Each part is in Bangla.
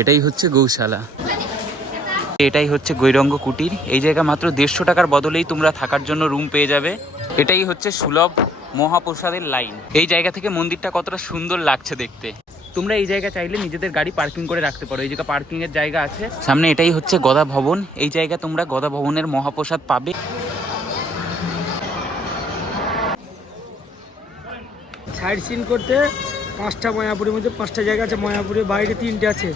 এটাই হচ্ছে গৌশালা, এটাই হচ্ছে গৈরঙ্গ কুটির। এই জায়গা মাত্র 150 টাকার বদলেই তোমরা থাকার জন্য রুম পেয়ে যাবে। এটাই হচ্ছে সুলভ মহাপ্রসাদের লাইন। এই জায়গা থেকে মন্দিরটা কতটা সুন্দর লাগছে দেখতে। তোমরা এই জায়গা চাইলে নিজেদের গাড়ি পার্কিং করে রাখতে পারো, এই জায়গা পার্কিং এর জায়গা আছে সামনে। এটাই হচ্ছে গদা ভবন, এই জায়গা তোমরা গদা ভবনের মহাপ্রসাদ পাবে। সাইড সিন করতে 5টা, মায়াপুরের মধ্যে 5টা জায়গা আছে, মায়াপুরের বাইরে 3টে আছে।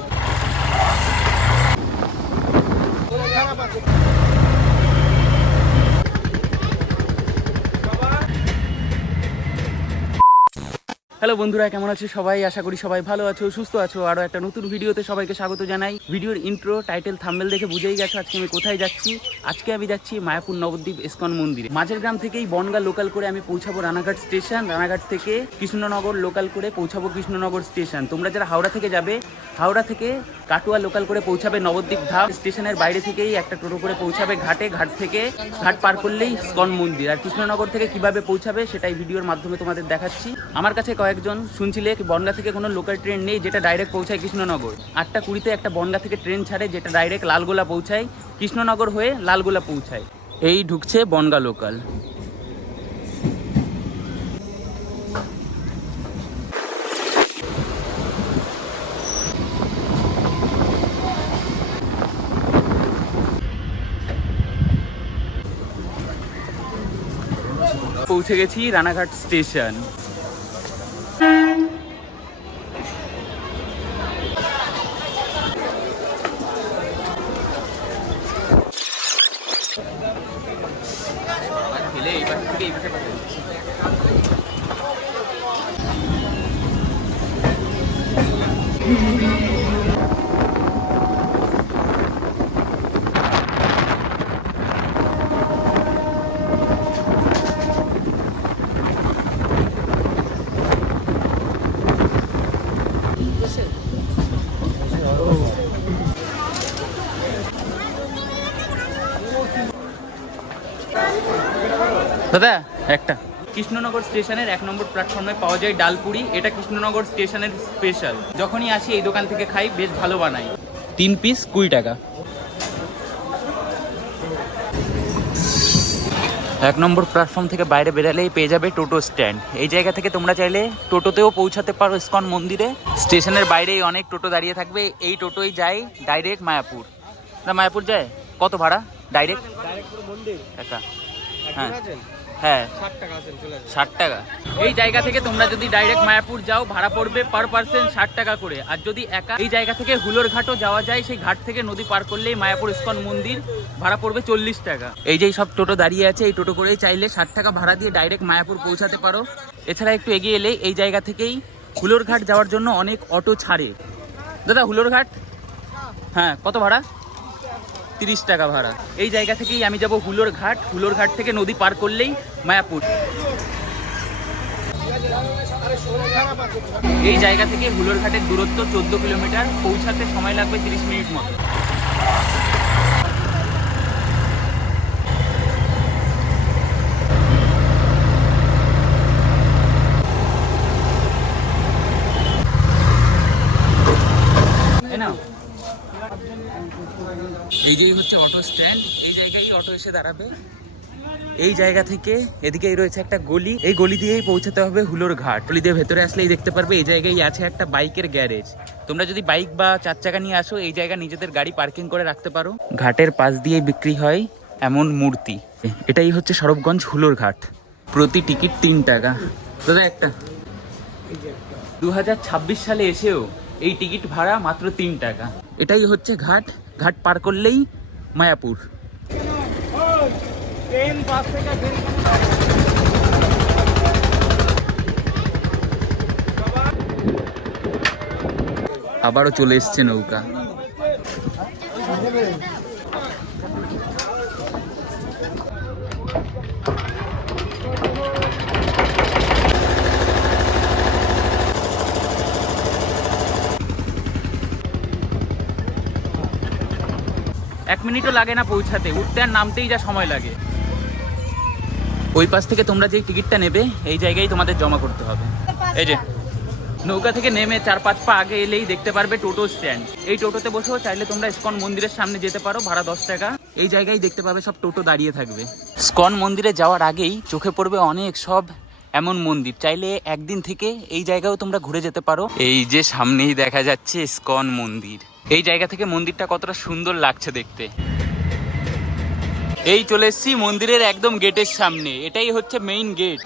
হ্যালো বন্ধুরা, কেমন আছো সবাই? আশা করি সবাই ভালো আছো, সুস্থ আছো। আরও একটা নতুন ভিডিওতে সবাইকে স্বাগত জানাই। ভিডিওর ইন্ট্রো, টাইটেল, থাম্বনেল দেখে বুঝেই গেছো আজকে আমি কোথায় যাচ্ছি। আজকে আমি যাচ্ছি মায়াপুর নবদ্বীপ ইসকন মন্দিরে। মাঝের গ্রাম থেকেই বনগা লোকাল করে আমি পৌঁছাবো রানাঘাট স্টেশন, রানাঘাট থেকে কৃষ্ণনগর লোকাল করে পৌঁছাবো কৃষ্ণনগর স্টেশন। তোমরা যারা হাওড়া থেকে যাবে, হাওড়া থেকে কাটুয়া লোকাল করে পৌঁছাবে নবদ্বীপ ধাম। স্টেশনের বাইরে থেকেই একটা টোটো করে পৌঁছাবে ঘাটে, ঘাট থেকে ঘাট পার করলেই ইসকন মন্দির। আর কৃষ্ণনগর থেকে কিভাবে পৌঁছাবে সেটাই ভিডিওর মাধ্যমে তোমাদের দেখাচ্ছি। আমার কাছে কয়েকজন শুনছিলে বনগা থেকে কোনো লোকাল ট্রেন নেই যেটা ডাইরেক্ট পৌঁছায় কৃষ্ণনগর। 8:20 একটা বনগা থেকে ট্রেন ছাড়ে যেটা ডাইরেক্ট লালগোলা পৌঁছায়, কৃষ্ণনগর হয়ে লালগোলা পৌঁছায়। এই ঢুকছে বনগা লোকাল। পৌঁছে গেছি রানাঘাট স্টেশন। দাদা একটা কৃষ্ণনগর স্টেশনের 1 নম্বর প্ল্যাটফর্মে পাওয়া যায় ডালপুরি। এটা কৃষ্ণনগর স্টেশনের স্পেশাল। যখনই আসি এই দোকান থেকে খাই, বেশ ভালো বানাই। 3 পিস 20 টাকা। 1 নম্বর প্ল্যাটফর্ম থেকে বাইরে বেরালেই পেয়ে যাবে টোটো স্ট্যান্ড। এই জায়গা থেকে তোমরা চাইলে টোটোতেও পৌঁছাতে পারো ইসকন মন্দিরে। স্টেশনের বাইরেই অনেক টোটো দাঁড়িয়ে থাকবে। এই টোটোই যায় ডাইরেক্ট মায়াপুর। না মায়াপুর যায় কত ভাড়া? ডাইরেক্ট মন্দির একা? হ্যাঁ হ্যাঁ 60 টাকা। এই জায়গা থেকে তোমরা যদি ডাইরেক্ট মায়াপুর যাও ভাড়া পড়বে পার পার্সন 60 টাকা করে। আর যদি একা এই জায়গা থেকে হুলোর ঘাটও যাওয়া যায়, সেই ঘাট থেকে নদী পার করলেই মায়াপুর ইসকন মন্দির, ভাড়া পড়বে 40 টাকা। এই যে সব টোটো দাঁড়িয়ে আছে, এই টোটো করেই চাইলে 60 টাকা ভাড়া দিয়ে ডাইরেক্ট মায়াপুর পৌঁছাতে পারো। এছাড়া একটু এগিয়ে এলে এই জায়গা থেকেই হুলোর ঘাট যাওয়ার জন্য অনেক অটো ছাড়ে। দাদা হুলোর ঘাট, হ্যাঁ কত ভাড়া? 30 টাকা ভাড়া। এই জায়গা থেকেই আমি যাব হুলোর ঘাট। হুলোর ঘাট থেকে নদী পার করলেই মায়াপুর। এই জায়গা থেকে হুলোর ঘাটের দূরত্ব 14 কিলোমিটার। পৌঁছাতে সময় লাগবে 30 মিনিট মতো। এই যে হচ্ছে অটো স্ট্যান্ড, এই জায়গায় অটো এসে দাঁড়াবে। এই জায়গা থেকে এদিকেই রয়েছে একটা গলি, এই গলি দিয়েই পৌঁছাতে হবে হুলোর ঘাট। গলি দিয়ে ভেতরে আসলেই দেখতে পারবে এই জায়গায় আছে একটা বাইকের গ্যারেজ। তোমরা যদি বাইক বা 4 চাকা নিয়ে আসো, এই জায়গা নিজেদের গাড়ি পার্কিং করে রাখতে পারো। ঘাটের পাশ দিয়ে বিক্রি হয় এমন মূর্তি। এটাই হচ্ছে সরবগঞ্জ হুলোর ঘাট। প্রতি টিকিট 3 টাকা। দাদা একটা। 2026 সালে এসেও এই টিকিট ভাড়া মাত্র 3 টাকা। এটাই হচ্ছে ঘাট। ঘাট পার করলেই মায়াপুর। আবারও চলে এসছে নৌকা। এক মিনিটও লাগে না পৌঁছাতে, উঠতে আর নামতেই যা সময় লাগে। ওই পাশ থেকে তোমরা যেই টিকিটটা নেবে এই জায়গায় তোমাদের জমা করতে হবে। এই যে নৌকা থেকে নেমে 4-5 পা আগে এলেই দেখতে পারবে টোটো স্ট্যান্ড। এই টোটোতে বসেও চাইলে তোমরা ইসকন মন্দিরের সামনে যেতে পারো, ভাড়া 10 টাকা। এই জায়গায় দেখতে পাবে সব টোটো দাঁড়িয়ে থাকবে। ইসকন মন্দিরে যাওয়ার আগেই চোখে পড়বে অনেক সব এমন মন্দির, চাইলে একদিন থেকে এই জায়গাও তোমরা ঘুরে যেতে পারো। এই যে সামনেই দেখা যাচ্ছে ইসকন মন্দির। এই জায়গা থেকে মন্দিরটা কতটা সুন্দর লাগছে দেখতে। এই চলে এসেছি মন্দিরের একদম গেটের সামনে, এটাই হচ্ছে মেইন গেট।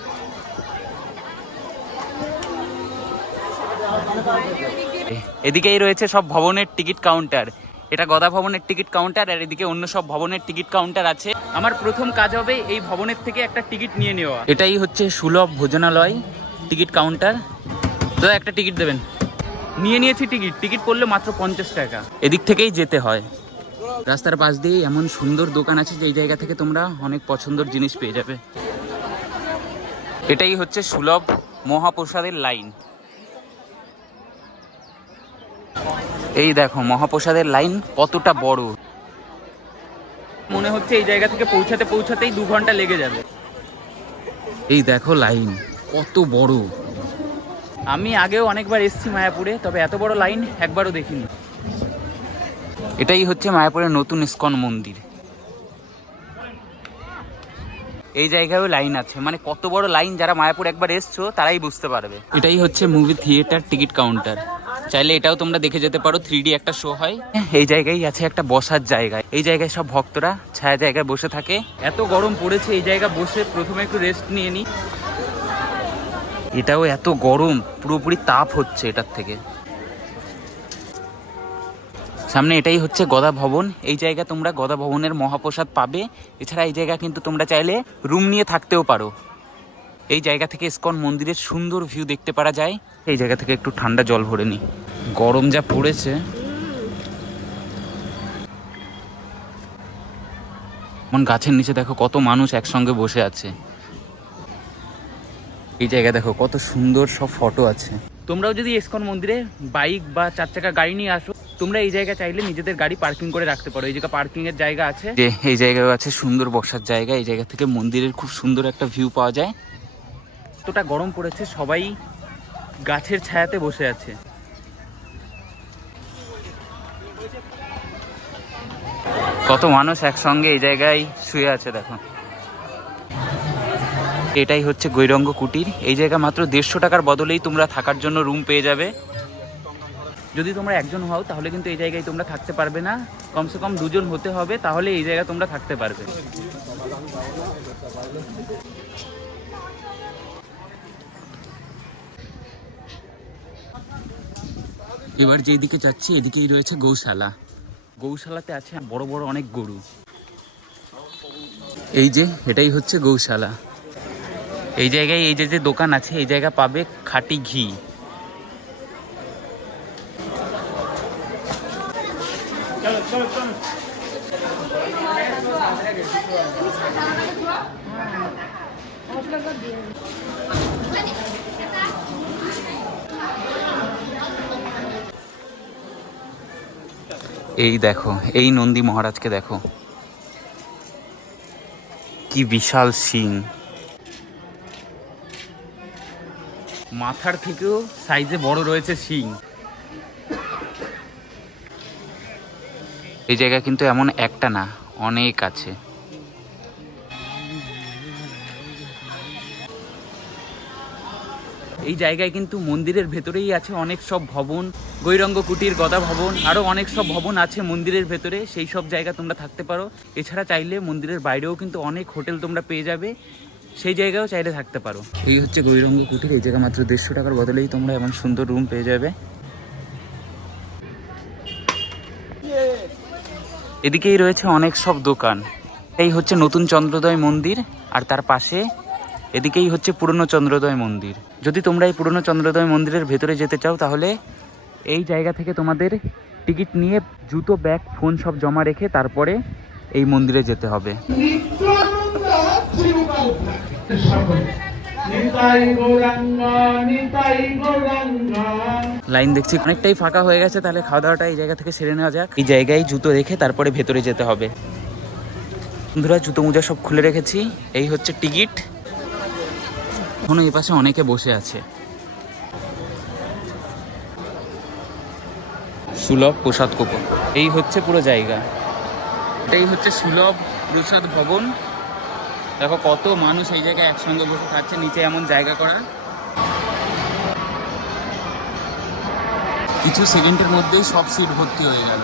এদিকেই রয়েছে সব ভবনের টিকিট কাউন্টার। এটা গদা ভবনের টিকিট কাউন্টার, আর এদিকে অন্য সব ভবনের টিকিট কাউন্টার আছে। আমার প্রথম কাজ হবে এই ভবনের থেকে একটা টিকিট নিয়ে নেওয়া। এটাই হচ্ছে সুলভ ভোজনালয় টিকিট কাউন্টার। তো একটা টিকিট দেবেন। নিয়ে নিয়েছি টিকিট। টিকিট করলে মাত্র 50 টাকা। এদিক থেকেই যেতে হয়। রাস্তার পাশ দিয়ে এমন সুন্দর দোকান আছে যে এই জায়গা থেকে তোমরা অনেক পছন্দের জিনিস পেয়ে যাবে। এটাই হচ্ছে সুলভ মহাপ্রসাদের লাইন। এই দেখো মহাপ্রসাদের লাইন কতটা বড়। মনে হচ্ছে এই জায়গা থেকে পৌঁছাতেই 2 ঘন্টা লেগে যাবে। এই দেখো লাইন কত বড়। আমি আগেও অনেকবার এসেছি মায়াপুরে, তবে এত বড় লাইন একবারও দেখিনি। এটাই হচ্ছে মায়াপুরের নতুন ইসকন মন্দির। এই জায়গায়ও লাইন আছে, মানে কত বড় লাইন, যারা মায়াপুর একবার এসছো তারাই বুঝতে পারবে। এটাই হচ্ছে মুভি থিয়েটার টিকিট কাউন্টার। চাইলে এটাও তোমরা দেখে যেতে পারো, 3D একটা শো হয়। এই জায়গায় আছে একটা বসার জায়গা। এই জায়গায় সব ভক্তরা ছায়া জায়গায় বসে থাকে। এত গরম পড়েছে, এই জায়গা বসে প্রথমে একটু রেস্ট নিয়ে নি। এটাও এত গরম, পুরোপুরি তাপ হচ্ছে এটার থেকে। সামনে এটাই হচ্ছে গদা ভবন। এই জায়গা তোমরা গদা ভবনের মহাপ্রসাদ পাবে। এছাড়া এই জায়গা কিন্তু তোমরা চাইলে রুম নিয়ে থাকতেও পারো। এই জায়গা থেকে ইসকন মন্দিরের সুন্দর ভিউ দেখতে পারা যায়। এই জায়গা থেকে একটু ঠান্ডা জল ভরে নি, গরম যা পড়েছে। মন গাছের নিচে দেখো কত মানুষ একসঙ্গে বসে আছে। এই জায়গা দেখো কত সুন্দর সব ফটো আছে। তোমরাও যদি ইসকন মন্দিরে বাইক বা 4 চাকা গাড়ি নিয়ে আসো, তোমরা এই জায়গা চাইলে নিজেদের গাড়ি পার্কিং করে রাখতে পারো। এই জায়গা পার্কিং এর জায়গা আছে। এই জায়গায় আছে সুন্দর বসার জায়গা। এই জায়গা থেকে মন্দিরের খুব সুন্দর একটা ভিউ পাওয়া যায়। এতটা গরম পড়েছে, সবাই গাছের ছায়াতে বসে আছে। কত মানুষ একসঙ্গে এই জায়গায় শুয়ে আছে দেখো। এটাই হচ্ছে গৈরঙ্গ কুটির। এই জায়গা মাত্র 150 টাকার বদলেই তোমরা থাকার জন্য রুম পেয়ে যাবে। যদি তোমরা একজন হও তাহলে কিন্তু এই জায়গায় তোমরা থাকতে পারবে না, কমসে কম 2 জন হতে হবে, তাহলে এই জায়গায় তোমরা থাকতে পারবে। এবার যেদিকে যাচ্ছি এদিকেই রয়েছে গৌশালা। গৌশালাতে আছে বড় বড় অনেক গরু। এই যে এটাই হচ্ছে গৌশালা। এই জায়গায় এই যে দোকান আছে, এই জায়গা পাবে খাঁটি ঘি। এই দেখো এই নন্দী মহারাজকে দেখো, কি বিশাল শিং। মাথার থেকেও সাইজে বড় রয়েছে শিং। এই জায়গা কিন্তু এমন একটা না, অনেক আছে। এই জায়গায় কিন্তু মন্দিরের ভেতরেই আছে অনেক সব ভবন, গৈরঙ্গ কুটির, গদা ভবন, আরও অনেক সব ভবন আছে মন্দিরের ভেতরে। সেই সব জায়গা তোমরা থাকতে পারো। এছাড়া চাইলে মন্দিরের বাইরেও কিন্তু অনেক হোটেল তোমরা পেয়ে যাবে, সেই জায়গায়ও চাইলে থাকতে পারো। এই হচ্ছে গৈরঙ্গ কুটির। এই জায়গা মাত্র 150 টাকার বদলেই তোমরা এমন সুন্দর রুম পেয়ে যাবে। এদিকেই রয়েছে অনেক সব দোকান। এই হচ্ছে নতুন চন্দ্রোদয় মন্দির, আর তার পাশে এদিকেই হচ্ছে পুরনো চন্দ্রোদয় মন্দির। যদি তোমরা এই পুরনো চন্দ্রোদয় মন্দিরের ভেতরে যেতে চাও তাহলে এই জায়গা থেকে তোমাদের টিকিট নিয়ে জুতো, ব্যাগ, ফোন সব জমা রেখে তারপরে এই মন্দিরে যেতে হবে। লাইন দেখছি অনেকটাই ফাঁকা হয়ে গেছে, তাহলে খাওয়া দাওয়াটা এই জায়গা থেকে সেরে নেওয়া যাক। এই জায়গায় জুতো রেখে তারপরে ভেতরে যেতে হবে। বন্ধুরা জুতো মোজা সব খুলে রেখেছি। এই হচ্ছে টিকিট। এখনো এই পাশে অনেকে বসে আছে। সুলভ প্রসাদ কুপন। এই হচ্ছে পুরো জায়গা, এটাই হচ্ছে সুলভ প্রসাদ ভবন। দেখো কত মানুষ এই জায়গায় একসঙ্গে বসে খাচ্ছে, নিচে এমন জায়গা করা। কিছু সেকেন্ডের মধ্যেই সব সিট ভর্তি হয়ে গেল।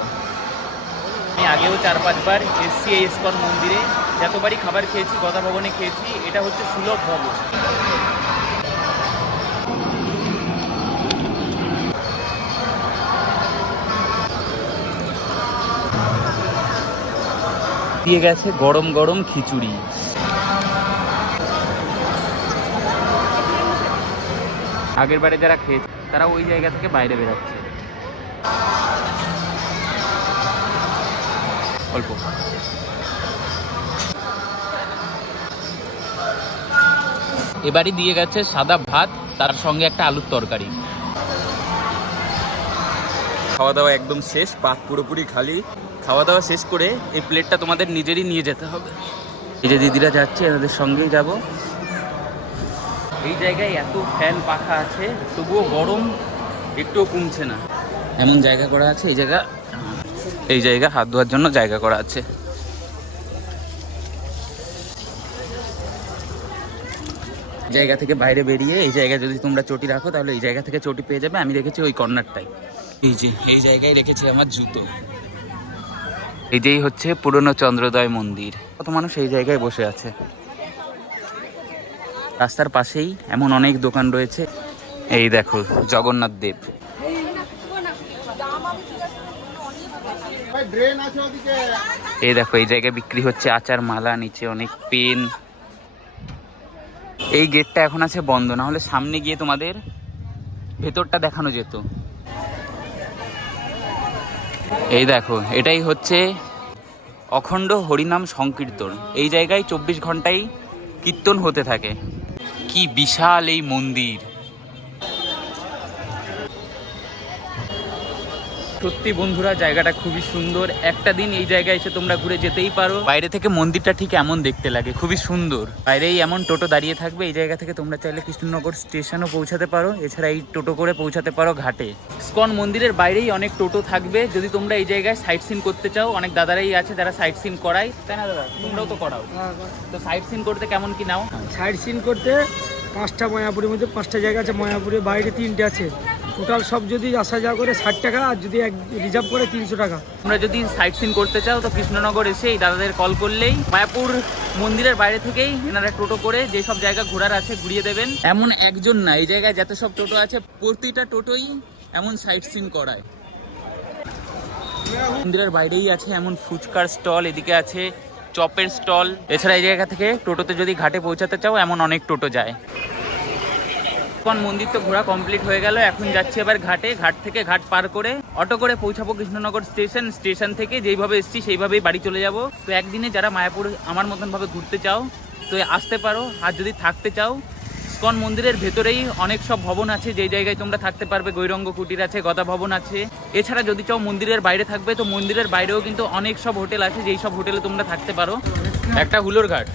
আমি আগেও 4-5 বার এসছি এই ইসকন মন্দিরে, যতবারই খাবার খেয়েছি গদা ভবনে খেয়েছি। এটা হচ্ছে সুলভ ভবন। দিয়ে গেছে গরম গরম খিচুড়ি। আগের বারে যারা খেয়েছে তারা ওই জায়গা থেকে বাইরে বেরোচ্ছে অল্প। এবারই দিয়ে গেছে সাদা ভাত, তার সঙ্গে একটা আলুর তরকারি। খাওয়া দাওয়া একদম শেষ, পাত পুরোপুরি খালি। খাওয়া দাওয়া শেষ করে এই প্লেটটা তোমাদের নিজেরই নিয়ে যেতে হবে। এই যে দিদিরা যাচ্ছে এনাদের সঙ্গেই যাব। এই জায়গায় এত ফ্যান পাখা আছে তবুও গরম একটুও কমছে না, এমন জায়গা করা আছে। এই জায়গা হাত ধোয়ার জন্য জায়গা করা আছে। জায়গা থেকে বাইরে বেরিয়ে এই জায়গায় যদি তোমরা চটি রাখো তাহলে এই জায়গা থেকে চটি পেয়ে যাবে। আমি রেখেছি ওই কর্নারটাই। এই যে এই জায়গায় রেখেছি আমার জুতো। এই যেই হচ্ছে পুরনো চন্দ্রোদয় মন্দির। কত মানুষ এই জায়গায় বসে আছে। রাস্তার পাশেই এমন অনেক দোকান রয়েছে। এই দেখো জগন্নাথ দেব। এই দেখো এই জায়গায় বিক্রি হচ্ছে আচার মালা, নিচে অনেক পেন। এই গেটটা এখন আছে বন্ধ, না হলে সামনে গিয়ে তোমাদের ভেতরটা দেখানো যেত। এই দেখো এটাই হচ্ছে অখণ্ড হরিনাম সংকীর্তন। এই জায়গায় 24 ঘন্টাই কীর্তন হতে থাকে। কি বিশাল এই মন্দির! সত্যি বন্ধুরা জায়গাটা খুবই সুন্দর। একটা দিন এই জায়গায় এসে তোমরা ঘুরে যেতেই পারো। বাইরে থেকে মন্দিরটা ঠিক এমন দেখতে লাগে, খুবই সুন্দর। বাইরেই এমন টোটো দাঁড়িয়ে থাকবে। এই জায়গা থেকে তোমরা চাইলে কৃষ্ণনগর স্টেশনও পৌঁছাতে পারো। এছাড়া এই টোটো করে পৌঁছাতে পারো ঘাটে। ইসকন মন্দিরের বাইরেই অনেক টোটো থাকবে। যদি তোমরা এই জায়গায় সাইট সিন করতে চাও, অনেক দাদারাই আছে যারা সাইট সিন করায়, তাই না দাদা? তোমরাও তো করাও। তো সাইট সিন করতে কেমন কি নাও? সাইড সিন করতে 5টা মায়াপুরের মধ্যে 5টা জায়গা আছে। মায়াপুরের বাইরে 3টে আছে। টোটাল সব যদি আসা যাওয়া করে 60 টাকা, আর যদি এক রিজার্ভ করে 300 টাকা। তোমরা যদি সাইট সিন করতে চাও তো কৃষ্ণনগর এসে এই দাদাদের কল করলেই মায়াপুর মন্দিরের বাইরে থেকেই এনারা টোটো করে যেসব জায়গা ঘোরার আছে ঘুরিয়ে দেবেন। এমন একজন না, এই জায়গায় যত সব টোটো আছে প্রতিটা টোটোই এমন সাইট সিন করায়। মন্দিরের বাইরেই আছে এমন ফুচকার স্টল, এদিকে আছে চপের স্টল। এছাড়া এই জায়গা থেকে টোটোতে যদি ঘাটে পৌঁছাতে চাও এমন অনেক টোটো যায়। ইসকন মন্দির তো ঘোরা কমপ্লিট হয়ে গেল। এখন যাচ্ছি এবার ঘাটে। ঘাট থেকে ঘাট পার করে অটো করে পৌঁছাবো কৃষ্ণনগর স্টেশন। স্টেশন থেকে যেইভাবে এসেছি সেইভাবেই বাড়ি চলে যাব। তো একদিনে যারা মায়াপুর আমার মতন ভাবে ঘুরতে চাও তো আসতে পারো। আর যদি থাকতে চাও ইসকন মন্দিরের ভেতরেই অনেক সব ভবন আছে, যেই জায়গায় তোমরা থাকতে পারবে। গৈরঙ্গ কুটির আছে, গদা ভবন আছে। এছাড়া যদি চাও মন্দিরের বাইরে থাকবে তো মন্দিরের বাইরেও কিন্তু অনেক সব হোটেল আছে, যেই সব হোটেলে তোমরা থাকতে পারো। একটা হুলোর ঘাট।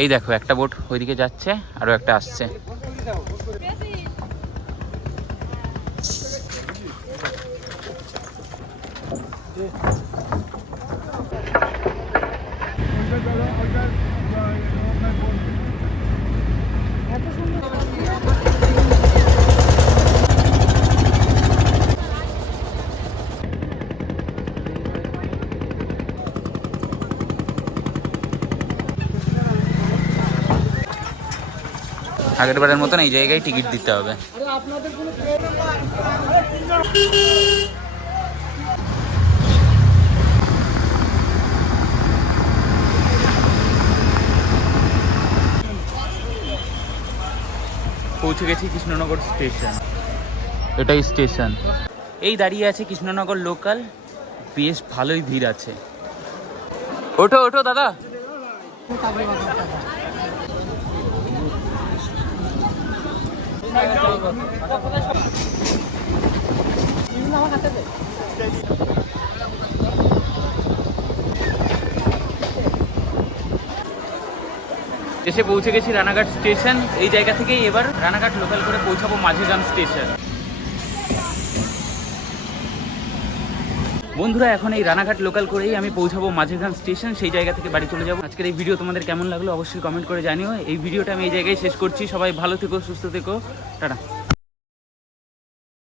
এই দেখো একটা বোট ওইদিকে যাচ্ছে, আরো একটা আসছে। আগের বারের মতন এই জায়গায় টিকিট দিতে হবে। পৌঁছে গেছি কৃষ্ণনগর স্টেশন। এটাই স্টেশন। এই দাঁড়িয়ে আছে কৃষ্ণনগর লোকাল। বেশ ভালোই ভিড় আছে। ওঠো ওঠো দাদা। এসে পৌঁছে গেছি রানাঘাট স্টেশন। এই জায়গা থেকেই এবার রানাঘাট লোকাল করে পৌঁছাবো মাঝেগ্রাম স্টেশন। বন্ধুরা এখন এই রানাঘাট লোকাল করেই আমি পৌঁছাবো মাঝেরগ্রাম স্টেশন, সেই জায়গা থেকে বাড়ি চলে যাবো। আজকের এই ভিডিও তোমাদের কেমন লাগলো অবশ্যই কমেন্ট করে জানিও। এই ভিডিওটা আমি এই জায়গায় শেষ করছি। সবাই ভালো থেকো, সুস্থ থেকো, টাটা।